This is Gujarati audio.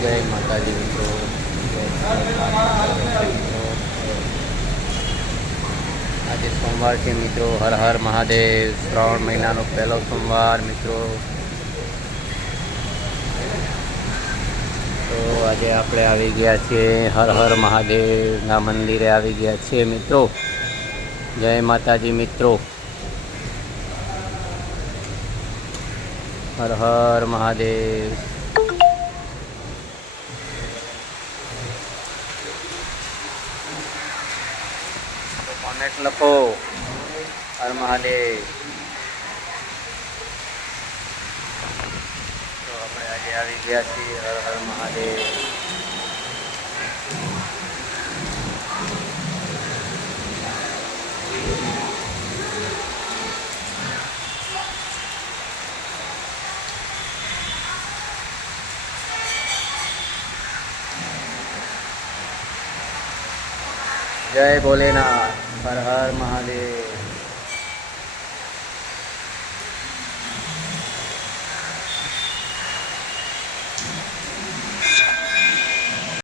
જય માતાજી મિત્રો. મિત્રો આજે સોમવાર છે મિત્રો. હર હર મહાદેવ. શ્રાવણ મહિનાનો પહેલો સોમવાર મિત્રો. તો આજે આપણે આવી ગયા છીએ હર હર મહાદેવના મંદિરે આવી ગયા છીએ મિત્રો. જય માતાજી મિત્રો. હર હર મહાદેવ. કોમેન્ટ લખો હર મહાદેવ. તો આપણે આજે આવી ગયા છીએ હર હર મહાદેવ. જય ભોલેનાથ. હર હર મહાદેવ.